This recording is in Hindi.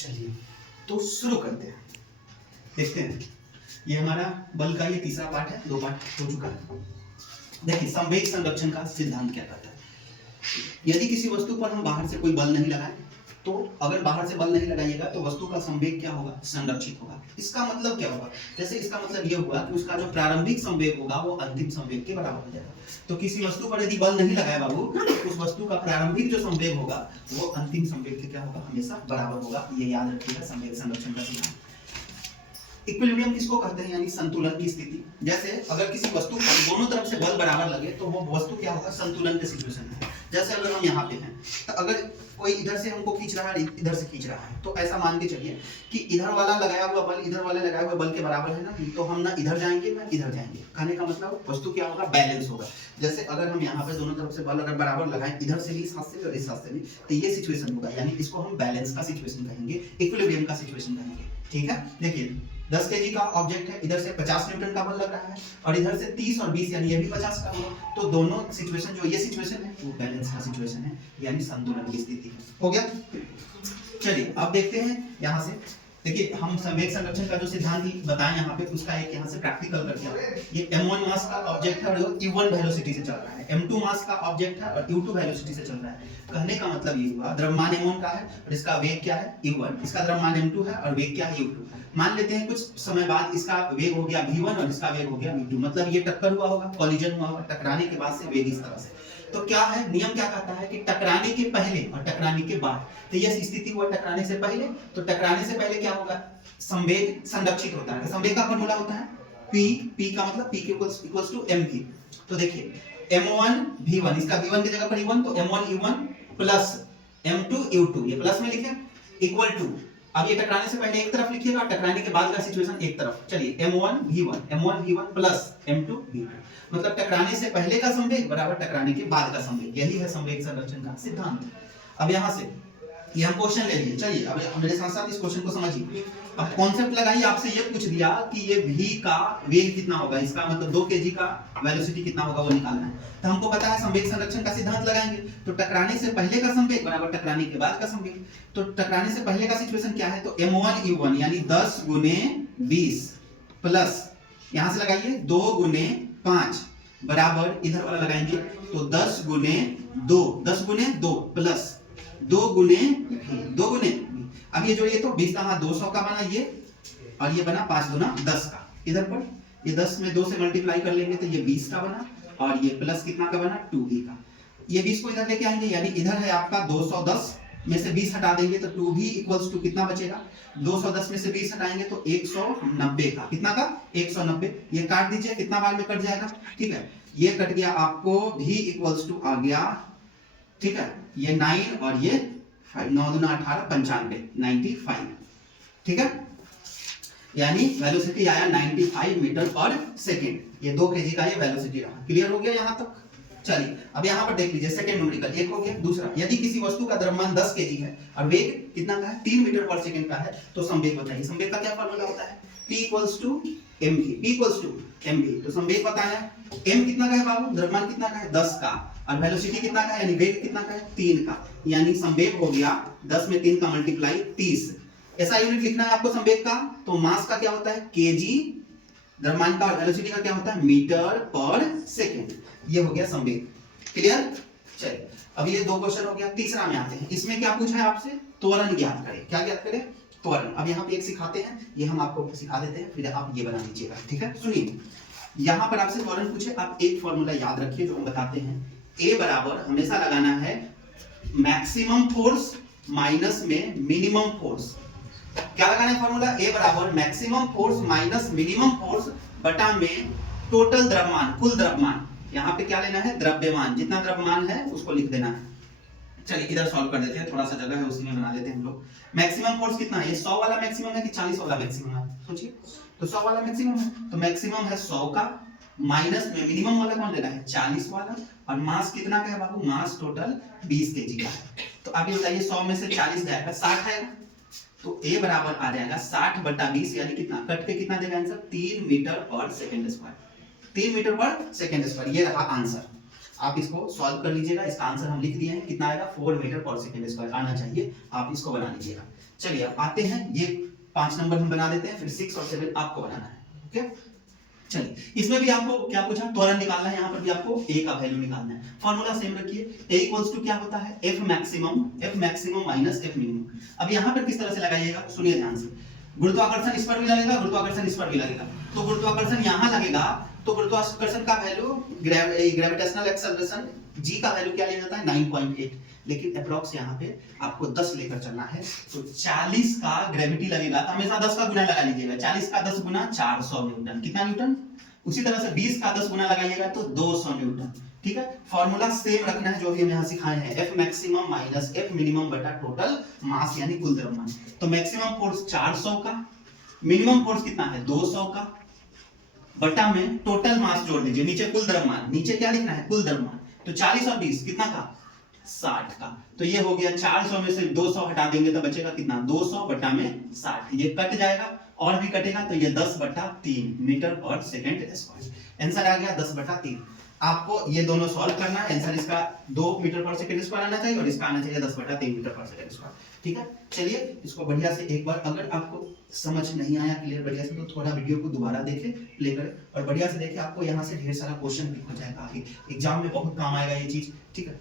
चलिए तो शुरू करते हैं, देखते हैं। ये हमारा बल का ये तीसरा पार्ट है, 2 पार्ट हो चुका है। देखिए संवेग संरक्षण का सिद्धांत क्या कहता है। यदि किसी वस्तु पर हम बाहर से कोई बल नहीं लगाएं, तो अगर बाहर से बल नहीं लगाइएगा तो वस्तु का संवेग क्या होगा, संरक्षित होगा। इसका मतलब क्या होगा, जैसे इसका मतलब ये हुआ कि उसका जो प्रारंभिक संवेग होगा वो अंतिम संवेग के बराबर हो जाएगा। तो किसी वस्तु पर यदि बल नहीं लगाए बाबू, उस वस्तु का प्रारंभिक जो संवेग होगा वो अंतिम संवेग के क्या होगा, हमेशा बराबर होगा। ये याद रखिएगा संवेग संरक्षण का सिद्धांत। इक्विलिब्रियम किसको कहते हैं, यानी संतुलन की स्थिति। जैसे अगर किसी वस्तु पर दोनों तरफ से बल बराबर लगे तो वो वस्तु क्या होगा, संतुलन के सिचुएशन है। जैसे अगर हम यहाँ पे हैं तो अगर कोई इधर से हमको खींच रहा है, इधर से खींच रहा है, तो ऐसा मान के चलिए कि इधर वाला लगाया हुआ बल इधर वाले लगाए हुए बल के बराबर है ना, तो हम ना इधर जाएंगे ना इधर जाएंगे। कहने का मतलब वस्तु क्या होगा, बैलेंस होगा। जैसे अगर हम यहाँ पे दोनों तरफ से बल अगर बराबर लगाएं, इधर से भी इस हाथ से और इस हाथ से भी, तो ये सिचुएशन होगा, यानी इसको हम बैलेंस का सिचुएशन कहेंगे, इक्विलिब्रियम का सिचुएशन कहेंगे। ठीक है, देखिए 10 केजी का ऑब्जेक्ट है, इधर से 50 न्यूटन का बल लग रहा है और इधर से 30 और 20 यानी ये भी 50 का होगा। तो दोनों सिचुएशन जो ये सिचुएशन है वो बैलेंस का सिचुएशन है, यानी संतुलन की स्थिति है। हो गया। चलिए अब देखते हैं यहाँ से। देखिए हम संवेग संरक्षण का जो सिद्धांत बताएं यहाँ पे, उसका एक यहाँ से प्रैक्टिकल करके। ये m1 मास का ऑब्जेक्ट है और u1 वेलोसिटी से चल रहा है, m2 मास का ऑब्जेक्ट है और u2 वेलोसिटी से चल रहा है। कहने का मतलब ये हुआ द्रव्यमान m1 का है और इसका वेग क्या है, u1, इसका द्रव्यमान m2 है और वेग क्या है, u2। मान लेते हैं कुछ समय बाद इसका वेग हो गया v1 और इसका वेग हो गया v2, मतलब ये टक्कर हुआ होगा, कॉलिजन हुआ होगा, टकराने के बाद से वेग इस तरह से। तो क्या है, नियम क्या कहता है कि टकराने के पहले और टकराने के बाद, तो यह स्थिति हुआ टकराने से पहले, तो टकराने से पहले क्या होगा, संवेग संरक्षित होता है। संवेग का फॉर्मूला होता है p का मतलब p इक्वल्स टू mv। तो देखिए m1 v1, इसका v1 की जगह पर u1, तो m1 u1 plus m2 u2, ये प्लस में लिखे, इक्वल टू, अब ये टकराने से पहले एक तरफ लिखिएगा, टकराने के बाद का सिचुएशन एक तरफ। चलिए m1 v1 plus m2 v2, मतलब टकराने से पहले का संवेग बराबर टकराने के बाद का संवेग। यही है संवेग संरक्षण का सिद्धांत। अब यहाँ से ये हम क्वेश्चन ले लिए। चलिए अब मेरे साथ साथ इस क्वेश्चन को समझिए। अब कॉन्सेप्ट लगाइए, आपसे ये पूछ दिया कि ये v का वेग कितना होगा, इसका मतलब 2 kg का वेलोसिटी कितना होगा वो निकालना है। तो हमको पता है संवेग संरक्षण का सिद्धांत लगाएंगे, तो टकराने से पहले का संवेग बराबर टकराने के बाद का संवेग। तो टकराने से पहले का सिचुएशन क्या है, तो m1 u1 यानी 10 गुने 20 प्लस, यहां से लगाइए 2 गुने 5 बराबर, इधर वाला लगाएंगे तो 10 गुने 2 प्लस 2 गुने, अब ये जोड़िए तो 20 का, हाँ 200 का बना ये, और ये बना 5 दूना 10 का। इधर पर ये 10 में 2 से मल्टीप्लाई कर लेंगे तो ये 20 का बना, और ये प्लस कितना का बना, 2v का। ये 20 को इधर लेके आएंगे, यानी इधर है आपका 210 में से 20 हटा देंगे तो 2v इक्वल्स टू कितना बचेगा, 210 में से 20 हटाएंगे तो 190 का, कितना का 190। ये काट दीजिए, कितना बार में कट जाएगा, ठीक है, ये कट गया, आपको v इक्वल्स टू आ गया, ठीक है, ये 9 और ये 5, 9 दूना 18, 95, ठीक है, यानी वेलोसिटी आया 95 मीटर पर सेकेंड। ये 2 kg का ये वेलोसिटी रहा। क्लियर हो गया यहाँ तक। चलिए अब यहाँ पर देख लीजिए, सेकंड न्यूमेरिकल एक हो गया। दूसरा, यदि किसी वस्तु का द्रव्यमान 10 kg है और वेग कितना का है, 3 मीटर पर सेकंड का है, तो संवेग बताइए। संवेग का क्या फॉर्मूला होता है, p इक्वल्स टू mv। तो संवेग बताया, m कितना का है बाबू, द्रव्यमान कितना का है 10 का, और वेलोसिटी कितना का है, यानी वेग कितना का है 3 का, यानी संवेग हो गया 10 में 3 का मल्टीप्लाई 30। ऐसा यूनिट लिखना है आपको संवेग का। तो मास का क्या होता है केजी, द्रव्यमान का वेलोसिटी का क्या होता है मीटर पर सेकंड। ये हो गया संवेग। क्लियर। चलिए अब ये 2 क्वेश्चन हो गया। तीसरा में आते हैं। इसमें क्या पूछा है आपसे, त्वरण ज्ञात करें। क्या ज्ञात करें, त्वरण। अब यहाँ पे एक सिखाते हैं, ये हम आपको सिखा देते हैं, फिर आप ये बना लीजिएगा, ठीक है। सुनिए, यहाँ पर आपसे त्वरण पूछे, आप एक फॉर्मूला याद रखिए जो हम बताते हैं। A बराबर हमेशा लगाना है मैक्सिमम फोर्स माइनस में मिनिमम फोर्स। क्या लगाना है फॉर्मूला, A बराबर maximum force minus minimum force बटा में टोटल द्रव्यमान, कुल द्रव्यमान। यहाँ पे क्या लेना है, द्रव्यमान, जितना द्रव्यमान है उसको लिख देना है। चलिए इधर सॉल्व कर देते हैं, थोड़ा सा जगह है उसी में बना लेते हैं हम लोग। मैक्सिमम फोर्स कितना है, ये 100 वाला मैक्सिमम है कि 40 वाला मैक्सिमम है, सोचिए। तो 100 वाला मैक्सिमम है, तो मैक्सिमम है 100 का, माइनस में मिनिमम वाला कौन लेना है 40 वाला, और मास कितना का है बाबू, मास टोटल 20 kg का है। तो आप ये बताइए 100 में से 40 जाएगा 60 आएगा, तो A बराबर आ जाएगा 60 बटा 20, यानी कितना, कट के कितना देगा आंसर, 3 मीटर पर सेकंड स्क्वायर। 3 मीटर पर सेकंड स्क्वायर, ये रहा आंसर। आप इसको सॉल्व कर लीजिएगा, इसका आंसर हम लिख दिए हैं, कितना आएगा 4 मीटर पर सेकंड स्क्वायर आना चाहिए। आप इसको बना लीजिएगा। चलिए अब आते हैं, ये 5 नंबर हम बना देते हैं, फिर 6 और 7 आपको बनाना है। ओके चलिए, इसमें भी आपको क्या पूछा, त्वरण निकालना है, यहाँ पर भी आपको a का वैल्यू निकालना है। फॉर्मूला सेम रखिए, a इक्वल्स टू क्या होता है, f maximum minus f minimum. अब यहाँ पर किस तरह से लगाइएगा, सुनिए ध्यान से। गुरुत्वाकर्षण इस पर भी लगेगा, गुरुत्वाकर्षण इस पर भी लगेगा। तो गुरुत्वाकर्षण यहाँ लगेगा, तो गुरुत्वाकर्षण का वैल्यू, ग्रेविटेशनल एक्सेलरेशन g का वैल्यू क्या लिया जाता है, 9.8, लेकिन अप्रॉक्स यहाँ पे आपको 10 लेकर चलना है। तो 40 का ग्रेविटी लगेगा, तो हमेशा 10 का गुना लगा लीजिएगा। 40 का 10 गुना 400 न्यूटन, कितना न्यूटन। उसी तरह से 20 का 10 गुना लगाइएगा तो 200 न्यूटन। ठीक है, फॉर्मूला सेम रखना है जो भी हम यहाँ सिखाए हैं, F maximum minus F minimum बटा टोटल मास यानी कुल द्रव्यमान। तो मैक्सिमम फोर्स 400 का, मिनिमम फोर्स कितना है 200 का, बटा में टोटल मास जोड़ दीजिए, नीचे कुल द्रव्यमान, नीचे क्या लिखना है कुल द्रव्यमान। तो 40 और 20 कितना का, 60 का। तो ये हो गया, 400 में से 200 हटा देंगे तो बचेगा कितना, 200 बटा में 60, ये कट जाएगा और भी कटेगा, तो ये 10/3 मीटर पर सेकंड स्क्वायर। आंसर आ गया 10/3। आपको ये दोनों सॉल्व करना है, आंसर इसका 2 मीटर पर सेकंड स्क्वायर आना चाहिए और इसका आना चाहिए 10/3 मीटर पर सेकंड स्क्वायर। ठीक है, चलिए इसको बढ़िया से एक बार, अगर आपको समझ नहीं आया क्लियर बढ़िया से, तो थोड़ा वीडियो को दोबारा देखें, प्ले करें और बढ़िया से देखें, आपको यहाँ से ढेर सारा क्वेश्चन भी हो जाएगा आगे एग्जाम में, बहुत काम आएगा ये चीज। ठीक है,